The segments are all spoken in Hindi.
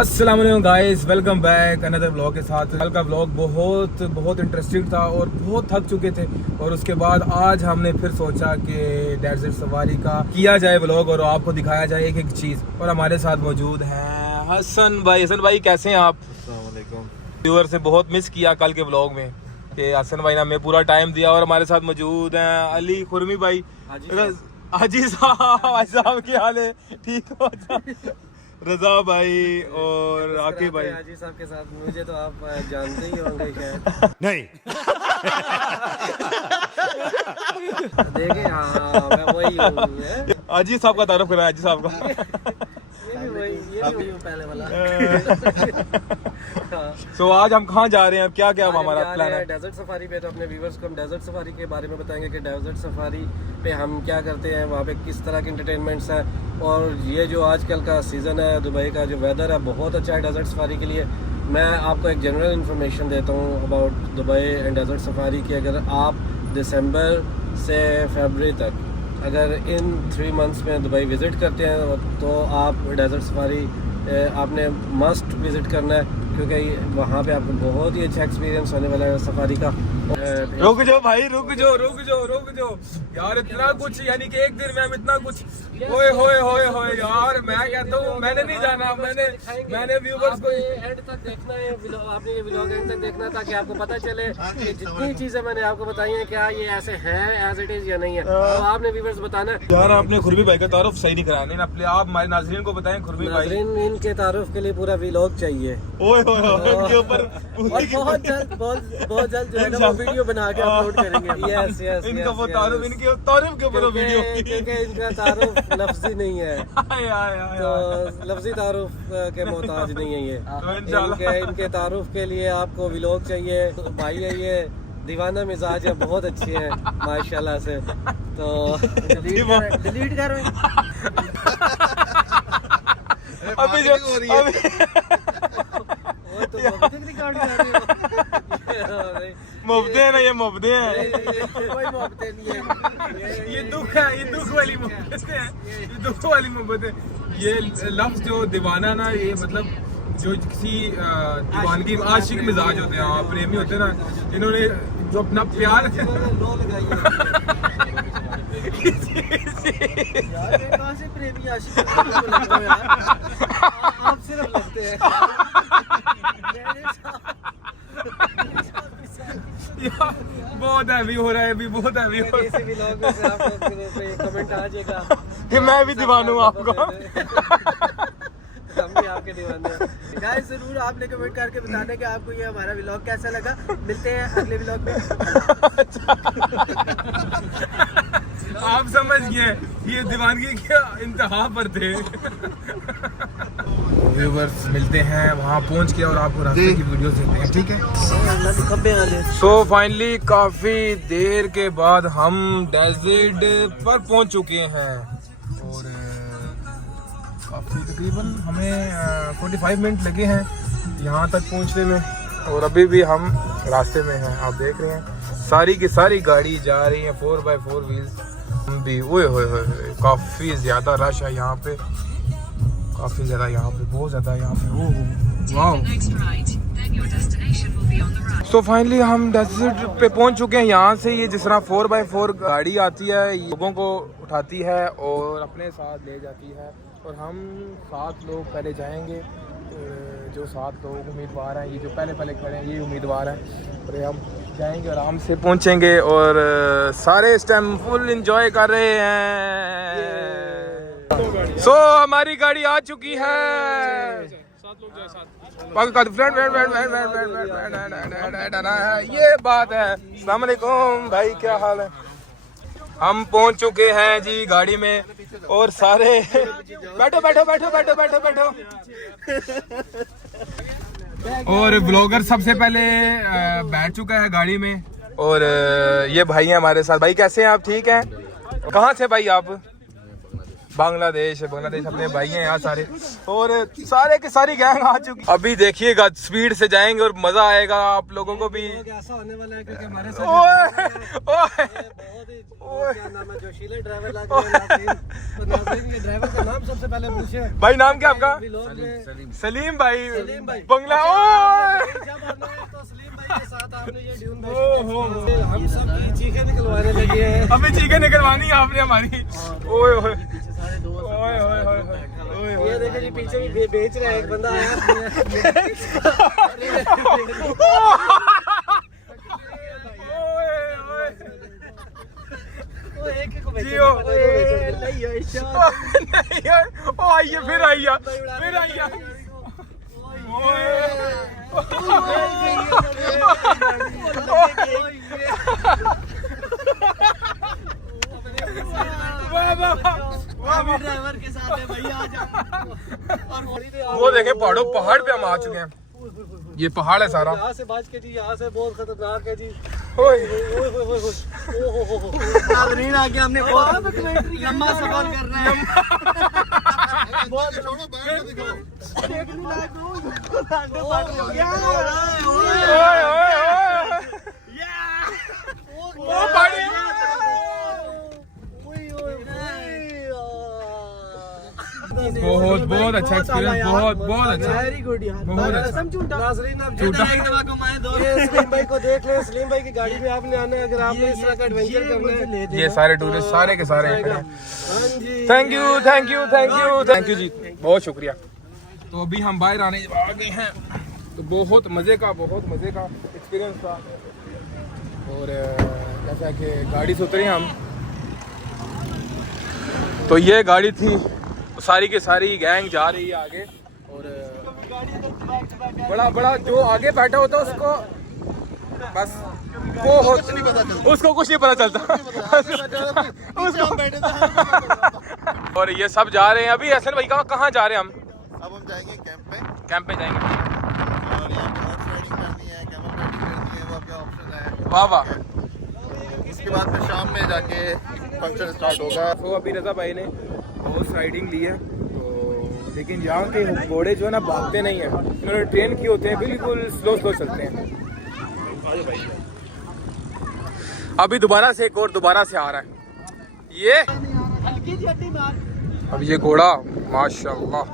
अस्सलाम वालेकुम guys, welcome back another vlog के साथ। कल का व्लॉग बहुत इंटरेस्टिंग था और बहुत थक चुके थे, और उसके बाद आज हमने फिर सोचा कि डेजर्ट सफारी का किया जाए व्लॉग और आपको दिखाया जाए एक एक चीज़। और हमारे साथ मौजूद है हसन भाई। हसन भाई कैसे हैं आप? अस्सलाम वालेकुम। व्यूअर से बहुत मिस किया कल के व्लॉग में कि हसन भाई ने हमें पूरा टाइम दिया। और हमारे साथ मौजूद हैं अली खुरमी भाई, हाजी साहब क्या हाल है? ठीक हो? रजा भाई और आकिब भाई। हाजी साहब के साथ मुझे तो आप जानते ही होंगे शायद। नहीं। देखिए, हाँ मैं वही हूँ। हाजी साहब का तारुफ करा, हाजी साहब का। ये भी वही हूँ पहले वाला। तो आज हम कहाँ जा रहे हैं? क्या क्या हमारा प्लान है? डेजर्ट सफारी पे। तो अपने व्यूवर्स को हम डेजर्ट सफारी के बारे में बताएंगे कि डेजर्ट सफारी पे हम क्या करते हैं, वहाँ पे किस तरह के इंटरटेनमेंट्स हैं। और ये जो आजकल का सीज़न है, दुबई का जो वेदर है बहुत अच्छा है डेजर्ट सफारी के लिए। मैं आपको एक जनरल इन्फॉर्मेशन देता हूँ about Dubai and desert safari की। अगर आप दिसंबर से फरवरी तक अगर इन 3 मंथ्स में दुबई विज़िट करते हैं तो आप डेजर्ट सफारी आपने मस्ट विज़िट करना है, क्योंकि वहाँ पे आपको बहुत ही अच्छा एक्सपीरियंस होने वाला है सफारी का। रुक जाओ भाई, रुक जाओ यार, इतना कुछ यानी कि एक दिन में हम इतना कुछ। ओए यार, मैं कहता हूँ मैंने नहीं जाना। मैंने व्यूअर्स को एंड तक देखना है, आपने ये व्लॉग एंड तक देखना है ताकि आपको पता चले कि जितनी चीजें मैंने आपको बताई हैं क्या ये ऐसे हैं एज इट इज या नहीं है। तो आपने व्यूअर्स बताना है। यार आपने खुरमी भाई का तारुफ सही नहीं कराया। नहीं, आप हमारे नाज़रीन को बताएं खुरमी भाई। नाज़रीन इनके तारुफ के लिए पूरा व्लॉग चाहिए। ओए इनके ऊपर बहुत जल्द जो है ना वो वीडियो बना के अपलोड करेंगे। यस इनका वो तारुफ, इनके तारुफ के ऊपर वीडियो, क्योंकि इनका तारुफ लफ्जी नहीं है। तो लफ्जी तारुफ के मोहताज नहीं है ये। इनके तारुफ के लिए आपको व्लॉग चाहिए। तो भाई है ये दीवाना मिजाज है, बहुत अच्छे हैं माशाल्लाह से। तो डिलीट कर अभी जो मुफ्ते है ना, ये मुफ्ते है। कोई मोहब्बत नहीं है। ये दुख है, ये दुख वाली मोहब्बत है, ये दुख वाली मोहब्बत है। ये लफ्ज जो दीवाना ना, ये मतलब जो किसी दीवानगी आशिक मिजाज होते हैं, प्रेमी होते हैं ना, जिन्होंने जो अपना प्यार प्रेमी आशिक आप सिर्फ लगते हैं। बहुत हैवी हो रहा है अभी, बहुत हैवी हो रहा है। व्लॉग में से आपको कमेंट आ जाएगा कि मैं भी दीवाना हूँ आपको। हम भी आपके दीवाने हैं। गाइस जरूर आपने कमेंट करके बताना कि आपको ये हमारा व्लॉग कैसा लगा। मिलते हैं अगले व्लॉग में। आप समझ गए, ये दीवानगी क्या इंतहा पर थे। व्यूअर्स मिलते हैं वहाँ पहुँच के और आपको रास्ते की वीडियोस देते हैं, ठीक है? सो फाइनली काफ़ी देर के बाद हम डेजर्ट पर पहुँच चुके हैं और काफ़ी तकरीबन हमें 45 मिनट लगे हैं यहाँ तक पहुँचने में, और अभी भी हम रास्ते में हैं। आप देख रहे हैं सारी की सारी गाड़ी जा रही है 4x4 व्हील्स। हम भी ओए काफ़ी ज़्यादा रश है यहाँ पे, काफ़ी ज़्यादा यहाँ पे, बहुत ज़्यादा यहाँ पे। वाह। तो फाइनली हम डेजर्ट पे पहुँच चुके हैं। यहाँ से ये जिस तरह 4x4 गाड़ी आती है, लोगों को उठाती है और अपने साथ ले जाती है, और हम 7 लोग पहले जाएंगे। जो 7 लोग उम्मीदवार हैं, ये जो पहले खड़े हैं ये उम्मीदवार हैं, और हम जाएंगे आराम से पहुंचेंगे और सारे इस टाइम फुल एंजॉय कर रहे हैं। सो हमारी गाड़ी आ चुकी है। 7 लोग ये बात है। अस्सलाम वालेकुम भाई, क्या हाल है? हम पहुंच चुके हैं जी गाड़ी में, और सारे बैठो। और ब्लॉगर सबसे पहले बैठ चुका है गाड़ी में, और ये भाई हैं हमारे साथ। भाई कैसे हैं आप? ठीक हैं? कहाँ से भाई आप? बांग्लादेश अपने भाई हैं यहाँ सारे, और सारे की सारी गैंग आ चुकी। अभी देखिएगा स्पीड से जाएंगे और मजा आएगा आप लोगों को भी। ऐसा होने वाला है क्योंकि हमारे साथ जोशीले ड्राइवर ड्राइवर का नाम सबसे पहले पूछे। भाई नाम क्या आपका? सलीम भाई बंगला। तो सलीम भाई के साथ आपने ये ड्यून हम सब चीखें निकलवाने लगे हैं। हमें चीखें निकलवानी है आपने हमारी। ओए ओए ये देखो जी पीछे भी बेच रहा है एक बंदा आया। आइए फिर आइया ड्राइवर के साथ है भैया। वो देखे पहाड़ पे हम आ चुके हैं। ये पहाड़ है सारा। यहाँ से बाज के जी, यहाँ से बहुत खतरनाक है जी। नाज़रीन आगे हमने बहुत लंबा सफर कर रहे हैं। बहुत अच्छा एक्सपीरियंस, बहुत अच्छा, वेरी गुड यार, बहुत अच्छा। नाज़रीन आप सलीम भाई को देख लें। सलीम भाई की गाड़ी में आपने आना है अगर आपने इस तरह का एडवेंचर करना है। ये सारे टूरिस्ट सारे के सारे हैं। थैंक यू जी, बहुत शुक्रिया। तो अभी हम बाहर आने आ गए हैं, तो बहुत मज़े का एक्सपीरियंस था। और जैसा कि गाड़ी से उतरे हम, तो ये गाड़ी थी, सारी की सारी गैंग जा रही है आगे। और बड़ा जो आगे बैठा होता है उसको बस उसको कुछ नहीं पता चलता। और ये सब जा रहे हैं अभी। हसन भाई कहाँ जा रहे हैं हम? अब हम जाएंगे कैंप पे जाएंगे। और यहाँ पे हॉर्स राइडिंग करनी है, कैमल राइडिंग करनी है, वो आपका ऑप्शन है। वाह वाह। उसके बाद फिर शाम में जाके फंक्शन स्टार्ट होगा। तो अभी रज़ा भाई ने हॉर्स राइडिंग ली है, तो लेकिन यहाँ के घोड़े जो है ना भागते नहीं हैं, उन्होंने ट्रेन किए होते हैं, बिल्कुल स्लो चलते हैं। अभी दोबारा से आ रहा है ये। अब ये घोड़ा माशाल्लाह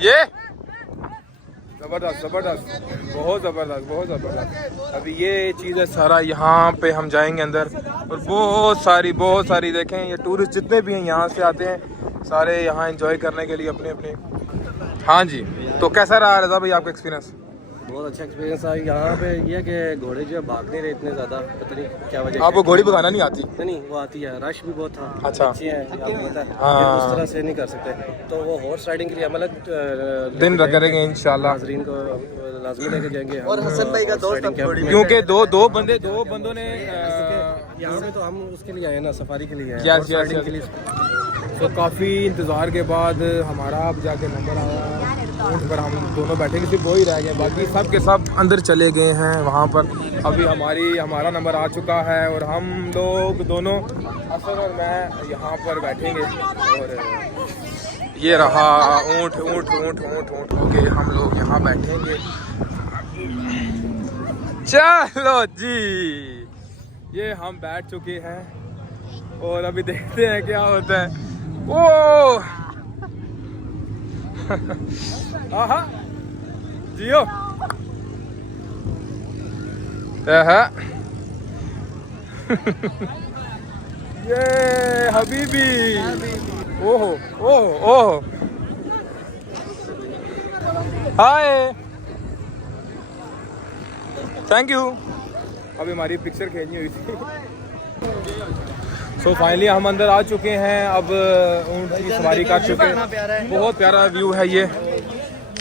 ये जबरदस्त, बहुत ज़बरदस्त। अभी ये चीज़ है सारा, यहाँ पे हम जाएंगे अंदर, और बहुत सारी देखें, ये टूरिस्ट जितने भी हैं यहाँ से आते हैं सारे यहाँ एंजॉय करने के लिए अपने। हाँ जी, तो कैसा रहा रज़ा भाई आपका एक्सपीरियंस? बहुत अच्छा एक्सपीरियंस है। यहाँ पे ये कि घोड़े जो है भाग नहीं रहे इतने ज़्यादा, पता नहीं क्या वजह। आपको घोड़ी भगाना नहीं आती? नहीं, वो आती है, रश भी बहुत था। अच्छा, अच्छी है, आपको पता है। हाँ। ये उस तरह से नहीं कर सकते, तो वो हॉर्स राइडिंग के लिए हम अलग दिन करेंगे इंशाल्लाह। नाज़रीन को लाज़मी लेके जाएंगे। और हसन भाई का दोस्त क्योंकि दो बंदों ने यहाँ पे, तो हम उसके लिए आए ना, सफारी के लिए आए, यस, हॉर्स राइडिंग के लिए। तो काफ़ी इंतज़ार के बाद हमारा अब जाके नंबर आया, उस पर हम दोनों बैठे, सिर्फ वो ही रह गए, बाकी सब के सब अंदर चले गए हैं वहाँ पर। अभी हमारा नंबर आ चुका है और हम लोग दोनों, हसन और मैं, यहाँ पर बैठेंगे। और ये रहा ऊँट। ओके, हम लोग यहाँ बैठेंगे। चलो जी, ये हम बैठ चुके हैं और अभी देखते हैं क्या होता है। ओ आहा जियो ये हबीबी। ओहो हाय, थैंक यू। अभी हमारी पिक्चर खींचनी हुई थी। सो फाइनली हम अंदर आ चुके हैं, अब ऊँट की सवारी कर चुके हैं। बहुत प्यारा व्यू है ये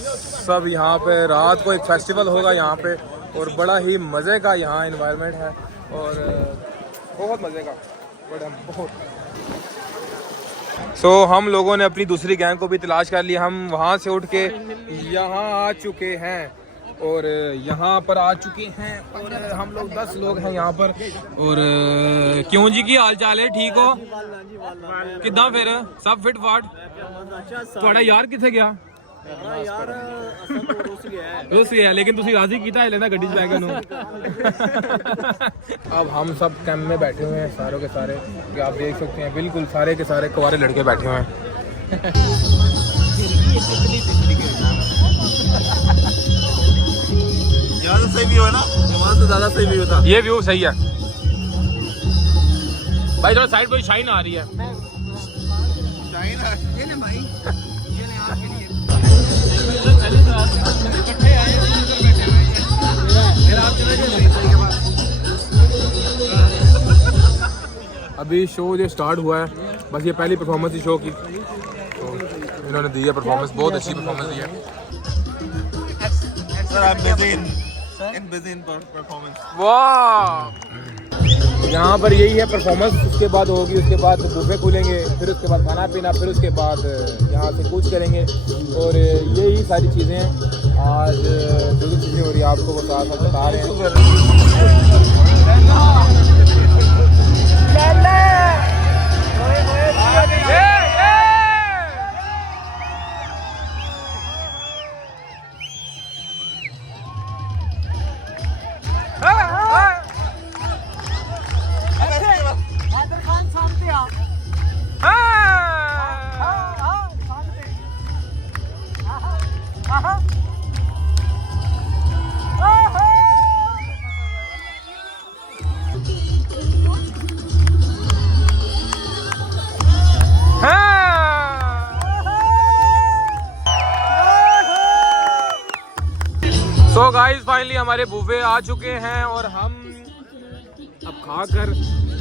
सब। यहाँ पे रात को एक फेस्टिवल होगा यहाँ पे, और बड़ा ही मज़े का यहाँ एनवायरनमेंट है, और बहुत मज़े का, बहुत। सो हम लोगों ने अपनी दूसरी गैंग को भी तलाश कर लिया। हम वहाँ से उठ के यहाँ आ चुके हैं और यहाँ पर आ चुके हैं और हम लोग 10 लोग हैं यहाँ पर। और क्यों जी की हाल चाल है? ठीक हो? किदा फिर सब फिट फाट? थोड़ा यार किथे गया? रुस गया, लेकिन तुसी राजी कीता है लेना गड्डी च बैग नू। अब हम सब कैंप में बैठे हुए हैं सारों के सारे, कि आप देख सकते हैं बिल्कुल सारे के सारे कुंवारे लड़के बैठे हुए हैं। यहाँ से सही व्यू है ना, वहाँ से ज्यादा सही व्यू था। ये व्यू सही है भाई, थोड़ा साइड पर शाइन आ रही है। अभी शो जो स्टार्ट हुआ है, बस ये पहली परफॉर्मेंस थी शो की, तो इन्होंने दी है परफॉर्मेंस, बहुत अच्छी परफॉर्मेंस दी है। वाह, यहाँ पर यही है परफॉर्मेंस, उसके बाद होगी, उसके बाद बुफे खुलेंगे, फिर उसके बाद खाना पीना, फिर उसके बाद यहाँ से कूच करेंगे और यही सारी चीज़ें हैं। आज जो जो चीज़ें हो रही है आपको बता रहे हैं। सो गाइस फाइनली हमारे बुफे आ चुके हैं और हम अब खाकर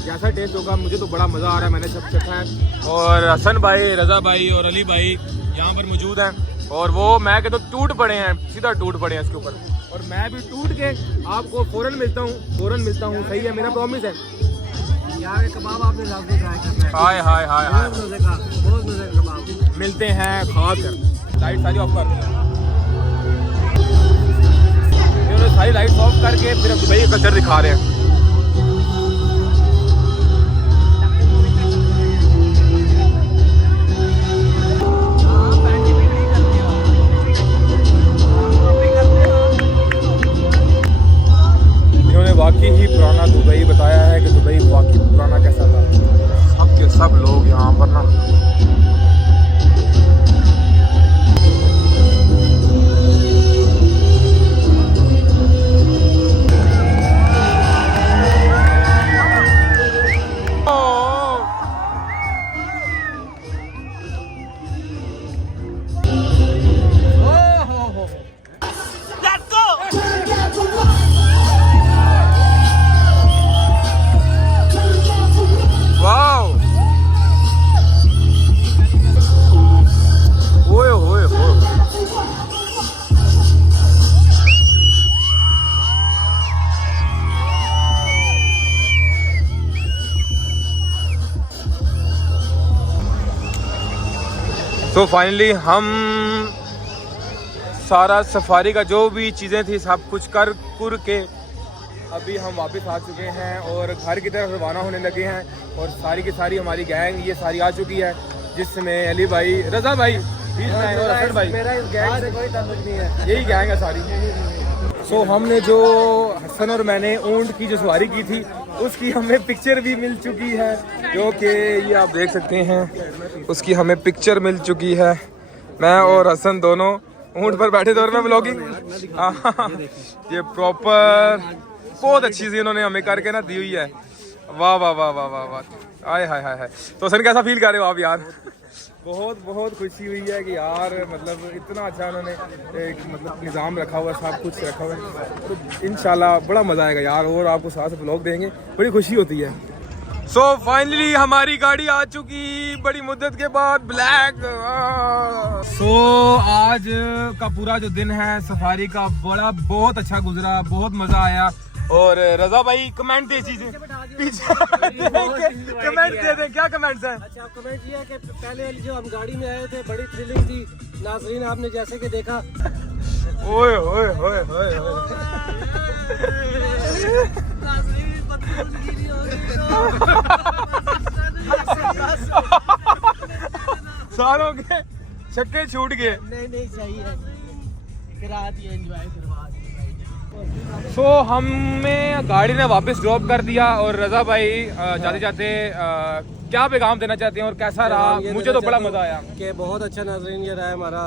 जैसा टेस्ट होगा, मुझे तो बड़ा मज़ा आ रहा है, मैंने सब चखा है। और हसन भाई, रज़ा भाई और अली भाई यहाँ पर मौजूद हैं और वो मैं कहता हूँ टूट पड़े हैं, सीधा टूट पड़े हैं इसके ऊपर। और मैं भी टूट के आपको फ़ौरन मिलता हूँ, सही है, मेरा प्रॉमिस है यार। कबाब आपने लाके ट्राई करना है। हाय हाय हाय हाय, बहुत मजे का कबाब। मिलते हैं खा कर। लाइट सारी ऑफ कर दी, सारी लाइट ऑफ करके फिर दुबई का कल्चर दिखा रहे हैं। इन्होंने वाकई ही पुराना दुबई बताया है कि दुबई वाकई पुराना कैसा था। सब के सब लोग यहाँ पर ना तो फाइनली हम सारा सफारी का जो भी चीज़ें थी सब कुछ कर के अभी हम वापस आ चुके हैं और घर की तरफ रवाना होने लगे हैं। और सारी की सारी हमारी गैंग ये सारी आ चुकी है, जिसमें अली भाई, रज़ा भाई और हसन भाई, मेरा इस गैंग से कोई ताल्लुक नहीं है, यही गैंग है सारी। सो हमने जो हसन और मैंने ऊंट की जो सवारी की थी उसकी हमें पिक्चर भी मिल चुकी है, जो कि ये आप देख सकते हैं, उसकी हमें पिक्चर मिल चुकी है। मैं और हसन दोनों ऊंट पर बैठे थे और मैं व्लॉगिंग, ये प्रॉपर बहुत अच्छी सी इन्होंने हमें करके ना दी हुई है। वाह वाह वाह वाह वाह वाह, आय हाय हाय हाय। तो हसन कैसा फील कर रहे हो आप यार? बहुत बहुत खुशी हुई है कि यार मतलब इतना अच्छा उन्होंने एक मतलब निज़ाम रखा हुआ है, सब कुछ रखा हुआ है, तो इंशाल्लाह बड़ा मज़ा आएगा यार। और आपको साथ ब्लॉग देंगे, बड़ी खुशी होती है। सो फाइनली हमारी गाड़ी आ चुकी बड़ी मुद्दत के बाद, ब्लैक। सो आज का पूरा जो दिन है सफारी का बहुत अच्छा गुजरा, बहुत मज़ा आया। और रजा भाई कमेंट दे चीजें पीछे कमेंट दे दें, क्या कमेंट्स हैं? अच्छा, कमेंट ये है कि पहले जो हम गाड़ी में आए थे बड़ी थ्रिलिंग थी नाजरीन, आपने जैसे कि देखा। ओए ओए ओए ओए सारों के छक्के छूट गए। नहीं सही है, एंजॉय करवा दिए। सो हमें गाड़ी ने वापस ड्रॉप कर दिया और रजा भाई जाते जाते क्या पैगाम देना चाहते हैं और कैसा रहा? मुझे तो बड़ा मजा आया कि बहुत अच्छा नाजरीन ये रहा हमारा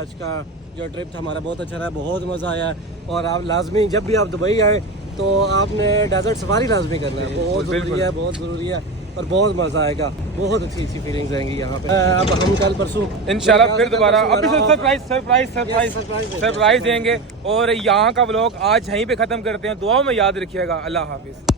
आज का जो ट्रिप था हमारा, बहुत अच्छा रहा, बहुत मज़ा आया। और आप लाजमी जब भी आप दुबई आए तो आपने डेजर्ट सफारी लाजमी करना है, बहुत ज़रूरी है, बहुत ज़रूरी है और बहुत मज़ा आएगा, बहुत अच्छी अच्छी फीलिंग्स आएंगी यहाँ पे। अब हम कल परसों इंशाल्लाह फिर दोबारा अभी सरप्राइज देंगे और यहाँ का व्लॉग आज यहीं पे ख़त्म करते हैं। दुआ में याद रखिएगा। अल्लाह हाफिज़।